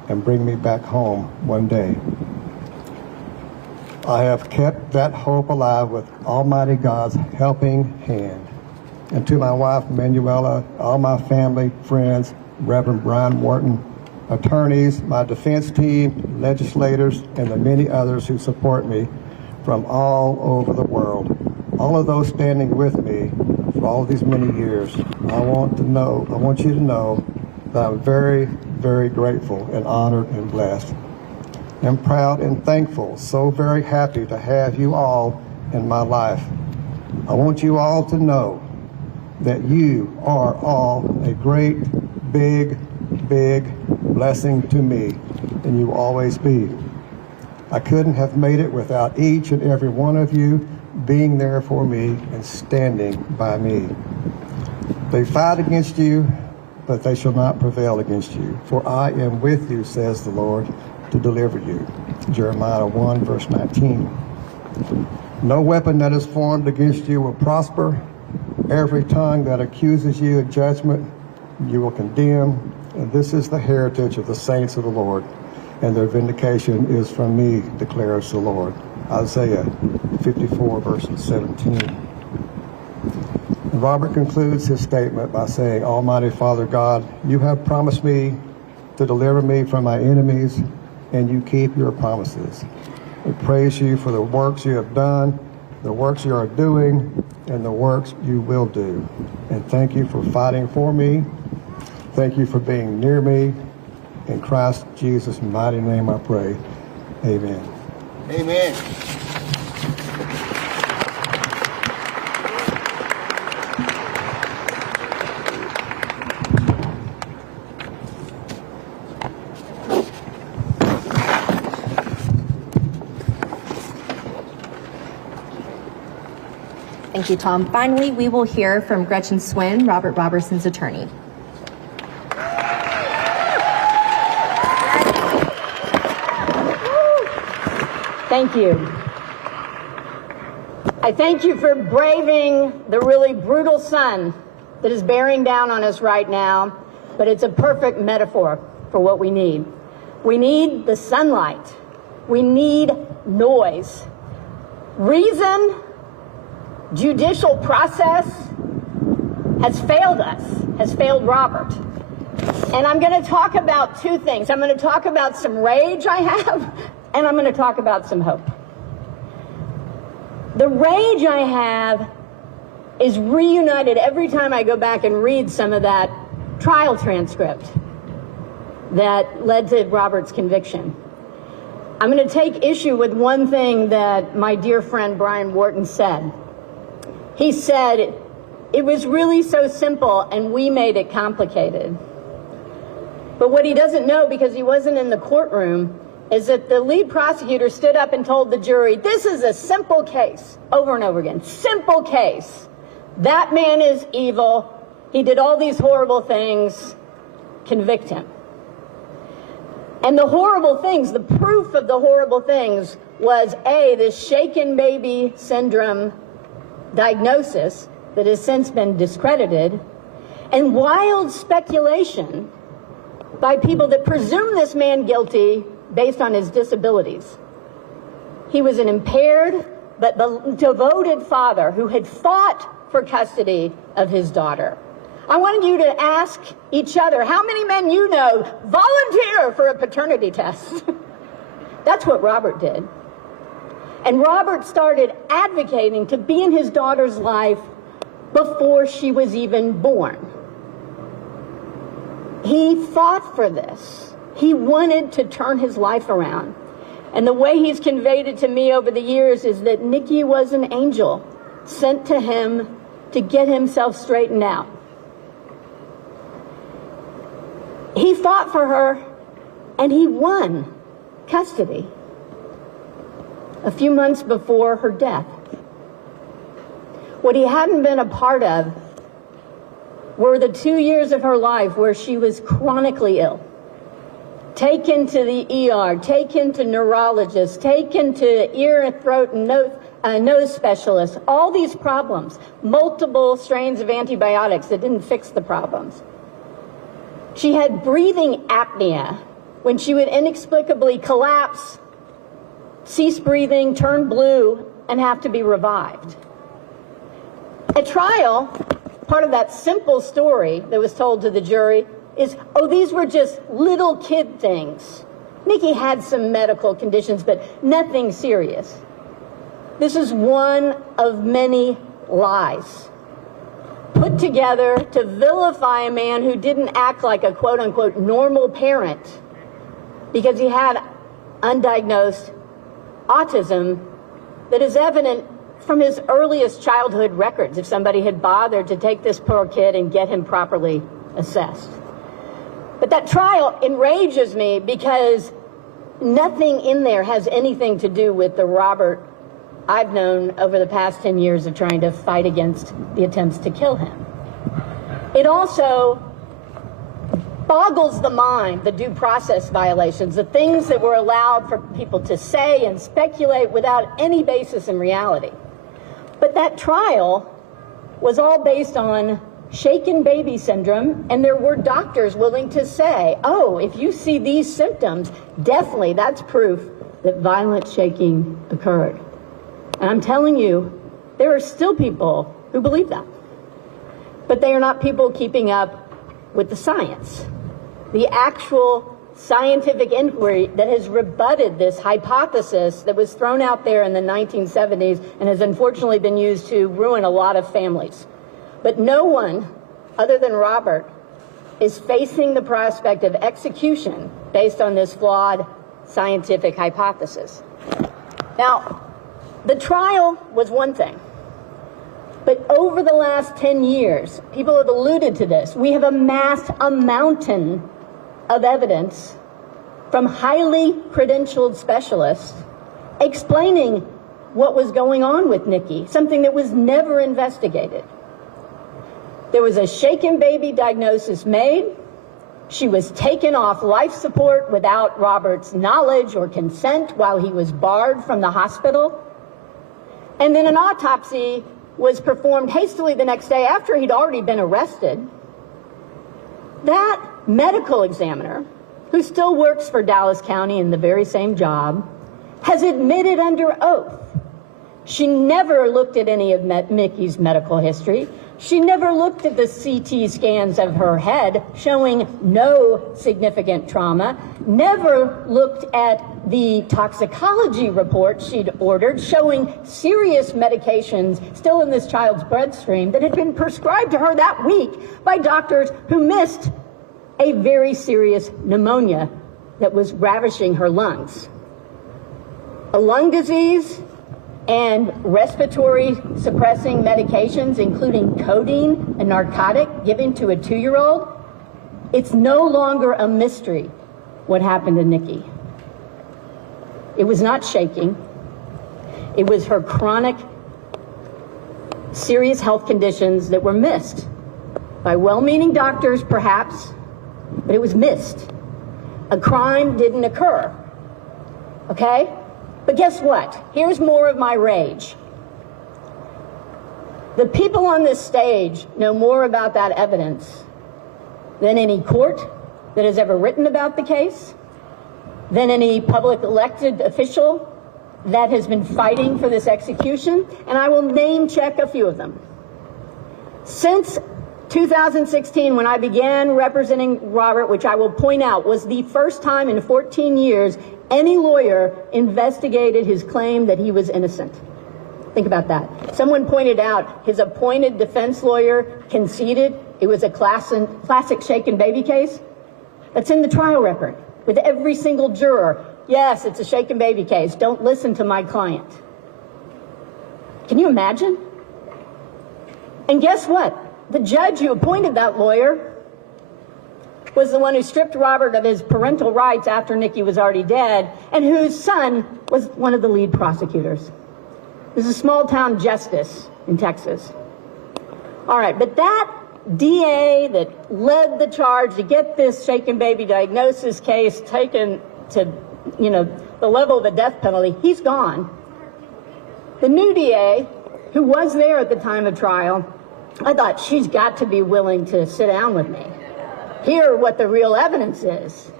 and bring me back home one day. I have kept that hope alive with Almighty God's helping hand. And to my wife, Manuela, all my family, friends, Reverend Brian Wharton, attorneys, my defense team, legislators, and the many others who support me from all over the world, all of those standing with me for all these many years, I want you to know that I'm very, very grateful and honored and blessed. I'm proud and thankful, so very happy to have you all in my life. I want you all to know that you are all a great, big, big blessing to me, and you will always be. I couldn't have made it without each and every one of you being there for me and standing by me. They fight against you, but they shall not prevail against you. For I am with you, says the Lord, to deliver you. Jeremiah 1, verse 19. No weapon that is formed against you will prosper. Every tongue that accuses you in judgment, you will condemn. And this is the heritage of the saints of the Lord, and their vindication is from me, declares the Lord. Isaiah 54, verse 17. And Robert concludes his statement by saying, Almighty Father God, you have promised me to deliver me from my enemies, and you keep your promises. We praise you for the works you have done, the works you are doing, and the works you will do. And thank you for fighting for me. Thank you for being near me. In Christ Jesus' mighty name I pray. Amen. Amen. Thank you, Tom. Finally, we will hear from Gretchen Swin, Robert Roberson's attorney. Thank you. I thank you for braving the really brutal sun that is bearing down on us right now, but it's a perfect metaphor for what we need. We need the sunlight. We need noise. Reason, judicial process has failed us, has failed Robert. And I'm going to talk about two things. I'm going to talk about some rage I have, and I'm going to talk about some hope. The rage I have is reunited every time I go back and read some of that trial transcript that led to Robert's conviction. I'm going to take issue with one thing that my dear friend Brian Wharton said. He said, it was really so simple and we made it complicated. But what he doesn't know, because he wasn't in the courtroom, is that the lead prosecutor stood up and told the jury, this is a simple case, over and over again, simple case. That man is evil. He did all these horrible things. Convict him. And the horrible things, the proof of the horrible things was A, this shaken baby syndrome diagnosis that has since been discredited, and wild speculation by people that presume this man guilty based on his disabilities. He was an impaired but devoted father who had fought for custody of his daughter. I wanted you to ask each other, how many men you know volunteer for a paternity test? That's what Robert did. And Robert started advocating to be in his daughter's life before she was even born. He fought for this. He wanted to turn his life around. And the way he's conveyed it to me over the years is that Nikki was an angel sent to him to get himself straightened out. He fought for her, and he won custody a few months before her death. What he hadn't been a part of were the 2 years of her life where she was chronically ill. taken to the ER, taken to neurologists, taken to ear, throat, and nose specialists, all these problems, multiple strains of antibiotics that didn't fix the problems. She had breathing apnea when she would inexplicably collapse, cease breathing, turn blue, and have to be revived. At trial, part of that simple story that was told to the jury is, oh, these were just little kid things. Nikki had some medical conditions, but nothing serious. This is one of many lies put together to vilify a man who didn't act like a quote-unquote normal parent because he had undiagnosed autism that is evident from his earliest childhood records, if somebody had bothered to take this poor kid and get him properly assessed. But that trial enrages me because nothing in there has anything to do with the Robert I've known over the past 10 years of trying to fight against the attempts to kill him. It also boggles the mind, the due process violations, the things that were allowed for people to say and speculate without any basis in reality. But that trial was all based on shaken baby syndrome, and there were doctors willing to say, oh, if you see these symptoms, definitely that's proof that violent shaking occurred. And I'm telling you, there are still people who believe that. But they are not people keeping up with the science. The actual scientific inquiry that has rebutted this hypothesis that was thrown out there in the 1970s and has unfortunately been used to ruin a lot of families. But no one, other than Robert, is facing the prospect of execution based on this flawed scientific hypothesis. Now, the trial was one thing, but over the last 10 years, people have alluded to this. We have amassed a mountain of evidence from highly credentialed specialists explaining what was going on with Nikki, something that was never investigated. There was a shaken baby diagnosis made. She was taken off life support without Robert's knowledge or consent while he was barred from the hospital. And then an autopsy was performed hastily the next day after he'd already been arrested. That medical examiner, who still works for Dallas County in the very same job, has admitted under oath she never looked at any of Nikki's medical history. She never looked at the CT scans of her head showing no significant trauma, never looked at the toxicology report she'd ordered showing serious medications still in this child's bloodstream that had been prescribed to her that week by doctors who missed a very serious pneumonia that was ravishing her lungs. A lung disease and respiratory suppressing medications, including codeine, a narcotic given to a 2-year-old, it's no longer a mystery what happened to Nikki. It was not shaking. It was her chronic, serious health conditions that were missed by well-meaning doctors, perhaps, but it was missed. A crime didn't occur, okay? But guess what? Here's more of my rage. The people on this stage know more about that evidence than any court that has ever written about the case, than any public elected official that has been fighting for this execution, and I will name check a few of them. Since 2016, when I began representing Robert, which I will point out was the first time in 14 years any lawyer investigated his claim that he was innocent. Think about that. Someone pointed out his appointed defense lawyer conceded it was a classic shaken baby case. That's in the trial record with every single juror. Yes, it's a shaken baby case. Don't listen to my client. Can you imagine? And guess what? The judge who appointed that lawyer was the one who stripped Robert of his parental rights after Nikki was already dead, and whose son was one of the lead prosecutors. This is a small town justice in Texas. All right, but that DA that led the charge to get this shaken baby diagnosis case taken to, the level of a death penalty, he's gone. The new DA, who was there at the time of trial, I thought, she's got to be willing to sit down with me, hear what the real evidence is.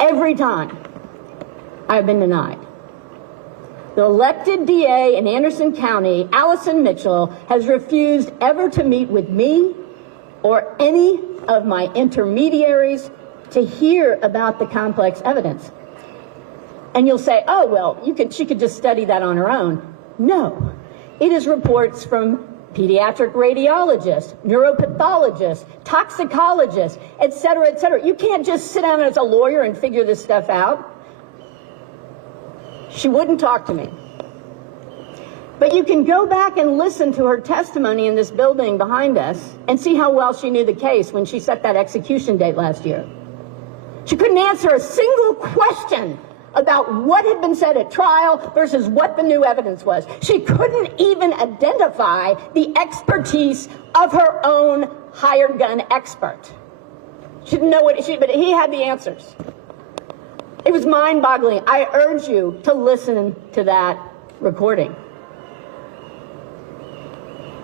Every time, I've been denied. The elected DA in Anderson County, Allison Mitchell, has refused ever to meet with me or any of my intermediaries to hear about the complex evidence. And you'll say, oh, well, she could just study that on her own. No, it is reports from pediatric radiologists, neuropathologists, toxicologists, et cetera, et cetera. You can't just sit down as a lawyer and figure this stuff out. She wouldn't talk to me. But you can go back and listen to her testimony in this building behind us and see how well she knew the case when she set that execution date last year. She couldn't answer a single question about what had been said at trial versus what the new evidence was. She couldn't even identify the expertise of her own hired gun expert. She didn't know but he had the answers. It was mind-boggling. I urge you to listen to that recording.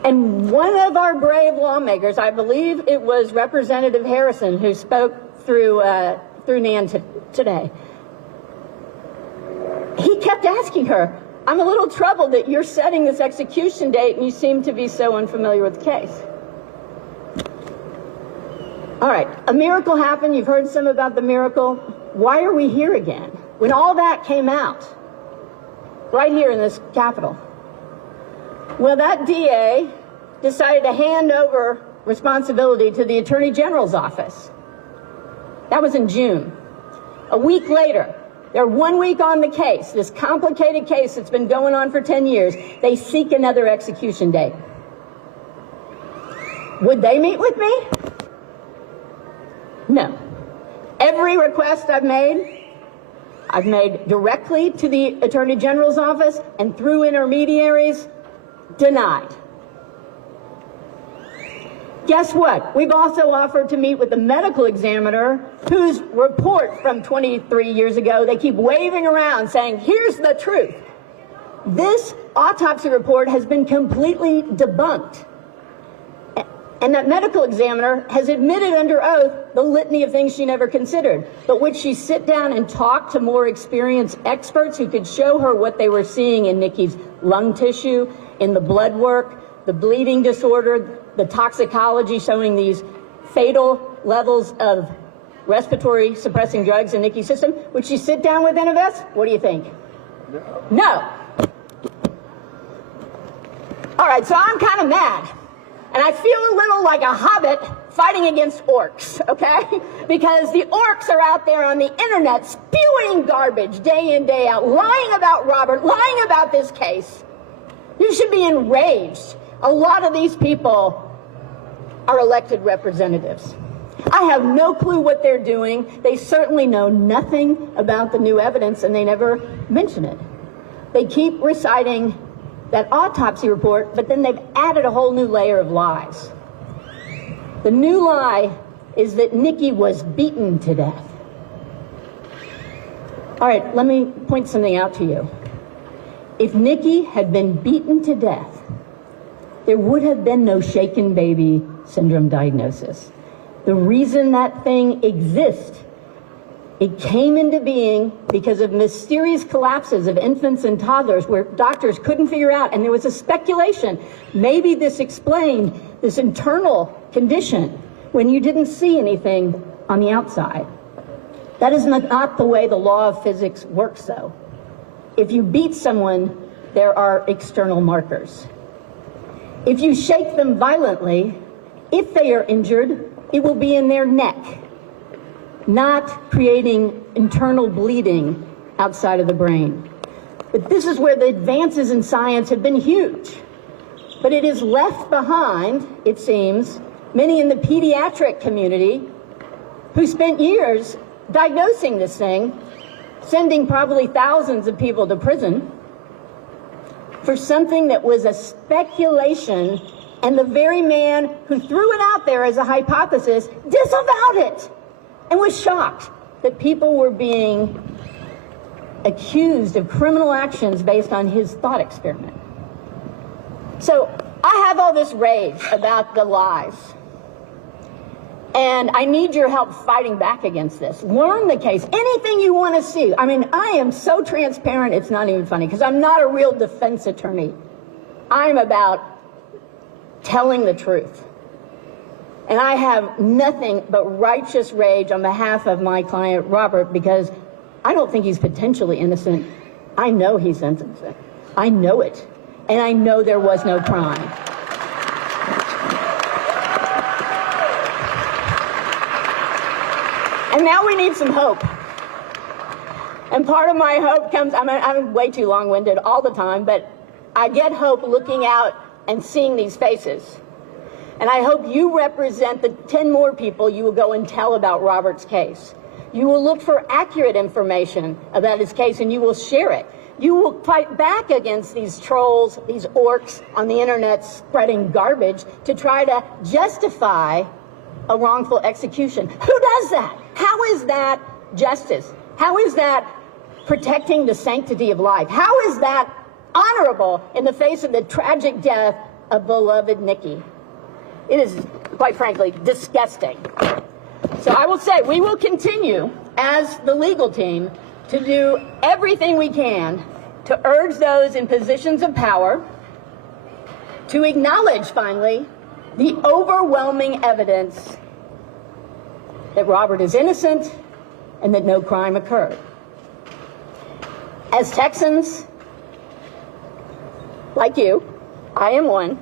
And one of our brave lawmakers, I believe it was Representative Harrison, who spoke through Nan today, he kept asking her, I'm a little troubled that you're setting this execution date and you seem to be so unfamiliar with the case. All right, a miracle happened. You've heard some about the miracle. Why are we here again? When all that came out, right here in this Capitol. Well, that DA decided to hand over responsibility to the Attorney General's office. That was in June. A week later, they're 1 week on the case, this complicated case that's been going on for 10 years. They seek another execution date. Would they meet with me? No. Every request I've made directly to the Attorney General's office and through intermediaries, denied. Guess what? We've also offered to meet with the medical examiner whose report from 23 years ago they keep waving around saying, here's the truth. This autopsy report has been completely debunked. And that medical examiner has admitted under oath the litany of things she never considered. But would she sit down and talk to more experienced experts who could show her what they were seeing in Nikki's lung tissue, in the blood work, the bleeding disorder, the toxicology showing these fatal levels of respiratory suppressing drugs in Nikki's system? Would she sit down with NFS? What do you think? No. All right, so I'm kind of mad. And I feel a little like a hobbit fighting against orcs, okay? Because the orcs are out there on the internet spewing garbage day in, day out, lying about Robert, lying about this case. You should be enraged. A lot of these people are elected representatives. I have no clue what they're doing. They certainly know nothing about the new evidence, and they never mention it. They keep reciting that autopsy report, but then they've added a whole new layer of lies. The new lie is that Nikki was beaten to death. All right, let me point something out to you. If Nikki had been beaten to death, there would have been no shaken baby syndrome diagnosis. The reason that thing exists, it came into being because of mysterious collapses of infants and toddlers where doctors couldn't figure out, and there was a speculation, maybe this explained this internal condition when you didn't see anything on the outside. That is not the way the law of physics works, though. If you beat someone, there are external markers. If you shake them violently, if they are injured, it will be in their neck, not creating internal bleeding outside of the brain. But this is where the advances in science have been huge. But it has left behind, it seems, many in the pediatric community who spent years diagnosing this thing, sending probably thousands of people to prison for something that was a speculation And the very man who threw it out there as a hypothesis disavowed it and was shocked that people were being accused of criminal actions based on his thought experiment. So I have all this rage about the lies. And I need your help fighting back against this. Learn the case. Anything you want to see. I mean, I am so transparent, it's not even funny, because I'm not a real defense attorney. I'm about telling the truth. And I have nothing but righteous rage on behalf of my client, Robert, because I don't think he's potentially innocent. I know he's innocent. I know it. And I know there was no crime. And now we need some hope. And part of my hope comes, I'm way too long-winded all the time, but I get hope looking out and seeing these faces. And I hope you represent the 10 more people you will go and tell about Robert's case. You will look for accurate information about his case and you will share it. You will fight back against these trolls, these orcs on the internet spreading garbage to try to justify a wrongful execution. Who does that? How is that justice? How is that protecting the sanctity of life? How is that honorable in the face of the tragic death of beloved Nikki? It is, quite frankly, disgusting. So I will say we will continue as the legal team to do everything we can to urge those in positions of power to acknowledge, finally, the overwhelming evidence that Robert is innocent and that no crime occurred. As Texans, like you, I am one,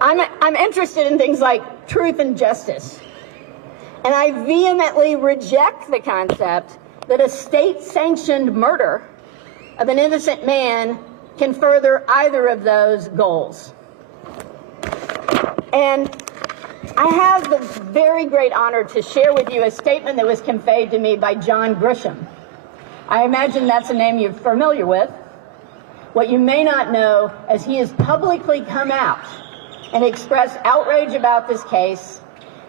I'm interested in things like truth and justice. And I vehemently reject the concept that a state-sanctioned murder of an innocent man can further either of those goals. And I have the very great honor to share with you a statement that was conveyed to me by John Grisham. I imagine that's a name you're familiar with. What you may not know is he has publicly come out and expressed outrage about this case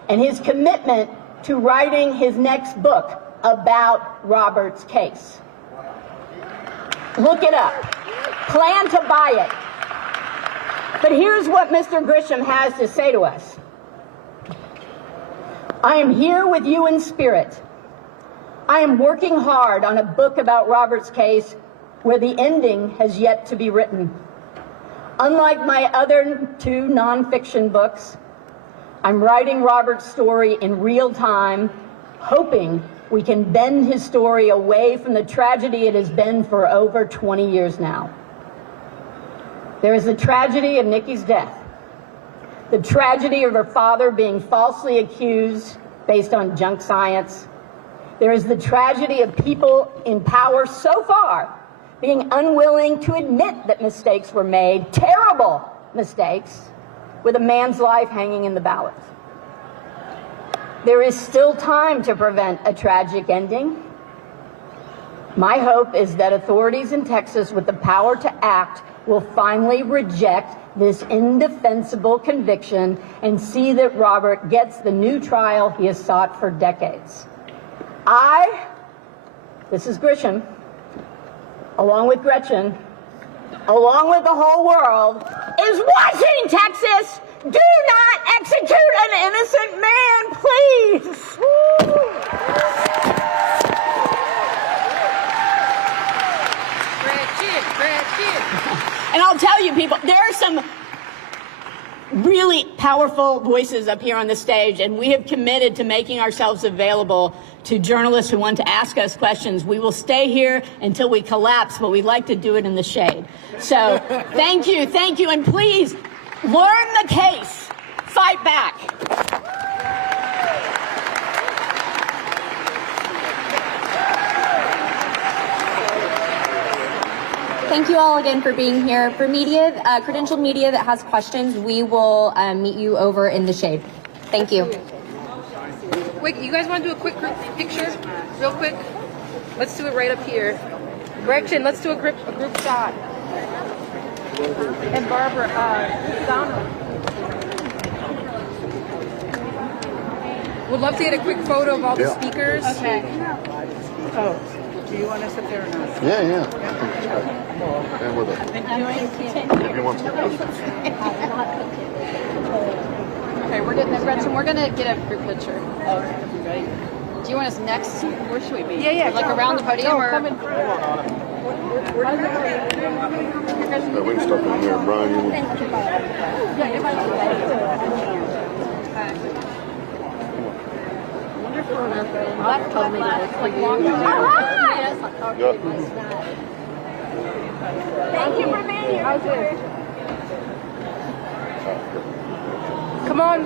and his commitment to writing his next book about Robert's case. Look it up. Plan to buy it. But here's what Mr. Grisham has to say to us. I am here with you in spirit. I am working hard on a book about Robert's case where the ending has yet to be written. Unlike my other 2 nonfiction books, I'm writing Robert's story in real time, hoping we can bend his story away from the tragedy it has been for over 20 years now. There is the tragedy of Nikki's death, the tragedy of her father being falsely accused based on junk science. There is the tragedy of people in power so far being unwilling to admit that mistakes were made, terrible mistakes, with a man's life hanging in the balance. There is still time to prevent a tragic ending. My hope is that authorities in Texas with the power to act will finally reject this indefensible conviction and see that Robert gets the new trial he has sought for decades. This is Grisham, along with Gretchen, along with the whole world, is watching, Texas! Do not execute an innocent man, please! And I'll tell you, people, there are some really powerful voices up here on the stage, and we have committed to making ourselves available to journalists who want to ask us questions. We will stay here until we collapse, but we'd like to do it in the shade. So thank you, and please learn the case. Fight back. Thank you all again for being here. For media, credentialed media that has questions, we will meet you over in the shade. Thank you. Wait, you guys want to do a quick group picture? Real quick? Let's do it right up here. Gretchen, let's do a group shot. And Barbara, Donald. Would love to get a quick photo of all the Yeah. speakers. Okay. Oh, do you want us up there or not? Yeah. I think it's good. And with it. If you want to. Okay, we're getting Gretchen. We're gonna get a group picture. Right. Do you want us next? Where should we be? Yeah. Like around the podium or? No, we can start from here. Brian, you want Black told me that it's for you. Yep. Thank you for being here. Come on,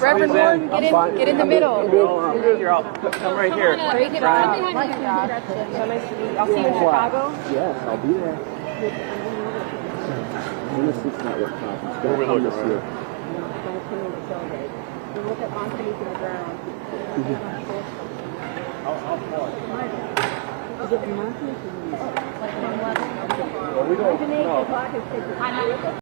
Reverend Warren, get in the middle. You're all, come right here. I'll see you in Chicago. Yes, I'll be there. Innocence Network conference. Where are we looking right here? Well, we don't know.